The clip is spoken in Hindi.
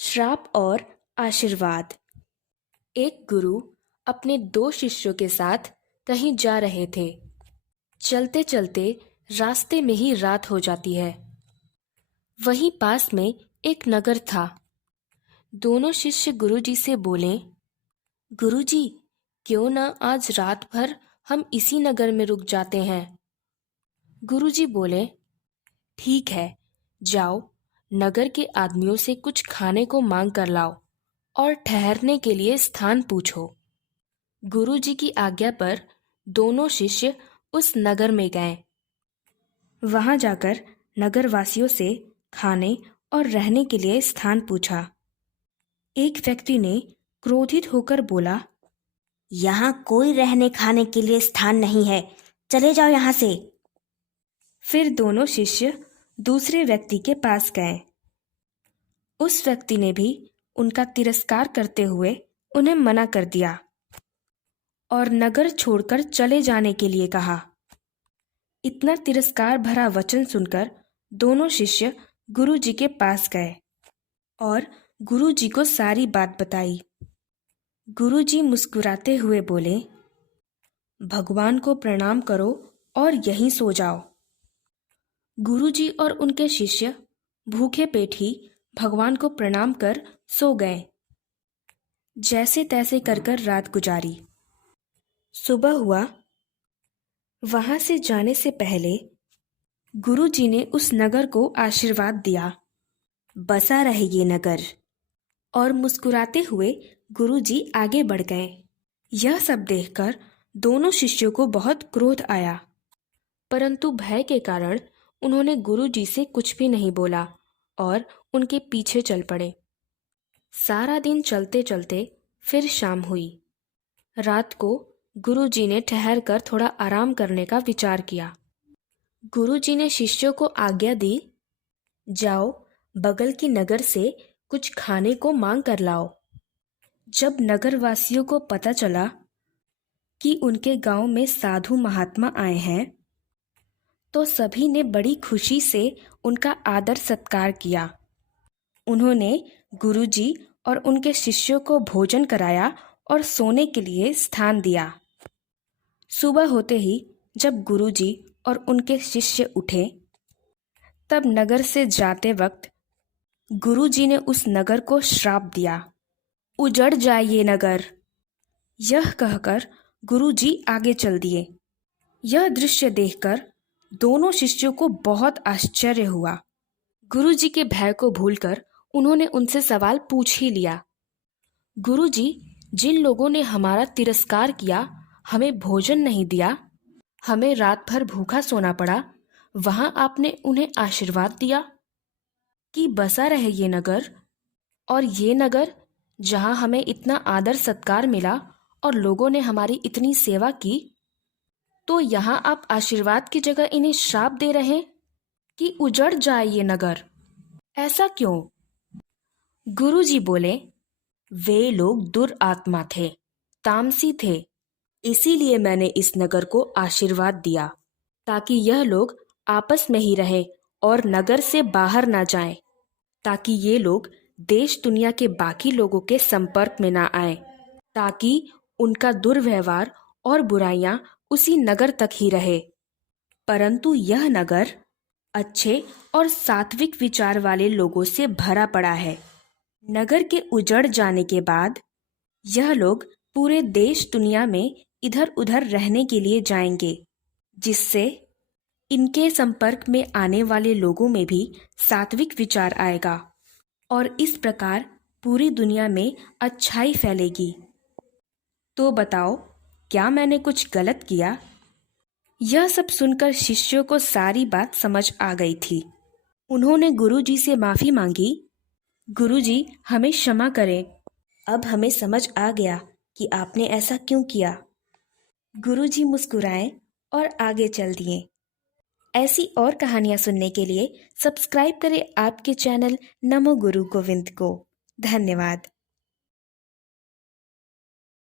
श्राप और आशीर्वाद। एक गुरु अपने दो शिष्यों के साथ कहीं जा रहे थे। चलते चलते रास्ते में ही रात हो जाती है। वहीं पास में एक नगर था। दोनों शिष्य गुरुजी से बोले, गुरुजी, क्यों ना आज रात भर हम इसी नगर में रुक जाते हैं। गुरुजी बोले, ठीक है, जाओ नगर के आदमियों से कुछ खाने को मांग कर लाओ और ठहरने के लिए स्थान पूछो। गुरुजी की आज्ञा पर दोनों शिष्य उस नगर में गए। वहां जाकर नगरवासियों से खाने और रहने के लिए स्थान पूछा। एक व्यक्ति ने क्रोधित होकर बोला, यहाँ कोई रहने खाने के लिए स्थान नहीं है, चले जाओ यहाँ से। फिर दोनों शिष्य दूसरे व्यक्ति के पास गए। उस व्यक्ति ने भी उनका तिरस्कार करते हुए उन्हें मना कर दिया और नगर छोड़कर चले जाने के लिए कहा। इतना तिरस्कार भरा वचन सुनकर दोनों शिष्य गुरुजी के पास गए और गुरुजी को सारी बात बताई। गुरुजी मुस्कुराते हुए बोले, भगवान को प्रणाम करो और यहीं सो जाओ। गुरुजी और उनके शिष्य भूखे पेट ही भगवान को प्रणाम कर सो गए। जैसे तैसे कर रात गुजारी। सुबह हुआ। वहां से जाने से पहले गुरुजी ने उस नगर को आशीर्वाद दिया, बसा रहे ये नगर। और मुस्कुराते हुए गुरुजी आगे बढ़ गए। यह सब देखकर दोनों शिष्यों को बहुत क्रोध आया, परंतु भय के कारण उन्होंने गुरुजी से कुछ भी नहीं बोला और उनके पीछे चल पड़े। सारा दिन चलते चलते फिर शाम हुई। रात को गुरुजी ने ठहरकर थोड़ा आराम करने का विचार किया। गुरुजी ने शिष्यों को आज्ञा दी, जाओ बगल की नगर से कुछ खाने को मांग कर लाओ। जब नगरवासियों को पता चला कि उनके गांव में साधु महात्मा आए हैं, तो सभी ने बड़ी खुशी से उनका आदर सत्कार किया। उन्होंने गुरुजी और उनके शिष्यों को भोजन कराया और सोने के लिए स्थान दिया। सुबह होते ही जब गुरुजी और उनके शिष्य उठे, तब नगर से जाते वक्त गुरुजी ने उस नगर को श्राप दिया, उजड़ जाए ये नगर। यह कहकर गुरुजी आगे चल दिए। यह दृश्य देखकर दोनों शिष्यों को बहुत आश्चर्य हुआ। गुरुजी के भय को भूलकर उन्होंने उनसे सवाल पूछ ही लिया, गुरुजी, जिन लोगों ने हमारा तिरस्कार किया, हमें भोजन नहीं दिया, हमें रात भर भूखा सोना पड़ा, वहां आपने उन्हें आशीर्वाद दिया कि बसा रहे ये नगर, और ये नगर जहां हमें इतना आदर सत्कार मिला और लोगों ने हमारी इतनी सेवा की, तो यहाँ आप आशीर्वाद की जगह इन्हें श्राप दे रहे हैं कि उजड़ जाए ये नगर। ऐसा क्यों? गुरुजी बोले, वे लोग दुरात्मा थे, तामसी थे, इसीलिए मैंने इस नगर को आशीर्वाद दिया, ताकि यह लोग आपस में ही रहे और नगर से बाहर ना जाएं, ताकि ये लोग देश दुनिया के बाकी लोगों के संपर्क में ना आए, ताकि उनका दुर्व्यवहार और बुराइयां उसी नगर तक ही रहे। परंतु यह नगर अच्छे और सात्विक विचार वाले लोगों से भरा पड़ा है। नगर के उजड़ जाने के बाद यह लोग पूरे देश दुनिया में इधर उधर रहने के लिए जाएंगे, जिससे इनके संपर्क में आने वाले लोगों में भी सात्विक विचार आएगा और इस प्रकार पूरी दुनिया में अच्छाई फैलेगी। तो बताओ, क्या मैंने कुछ गलत किया? यह सब सुनकर शिष्यों को सारी बात समझ आ गई थी। उन्होंने गुरुजी से माफी मांगी, गुरुजी, हमें क्षमा करें, अब हमें समझ आ गया कि आपने ऐसा क्यों किया। गुरुजी मुस्कुराए और आगे चल दिए। ऐसी और कहानियां सुनने के लिए सब्सक्राइब करें आपके चैनल नमो गुरु गोविंद को। धन्यवाद।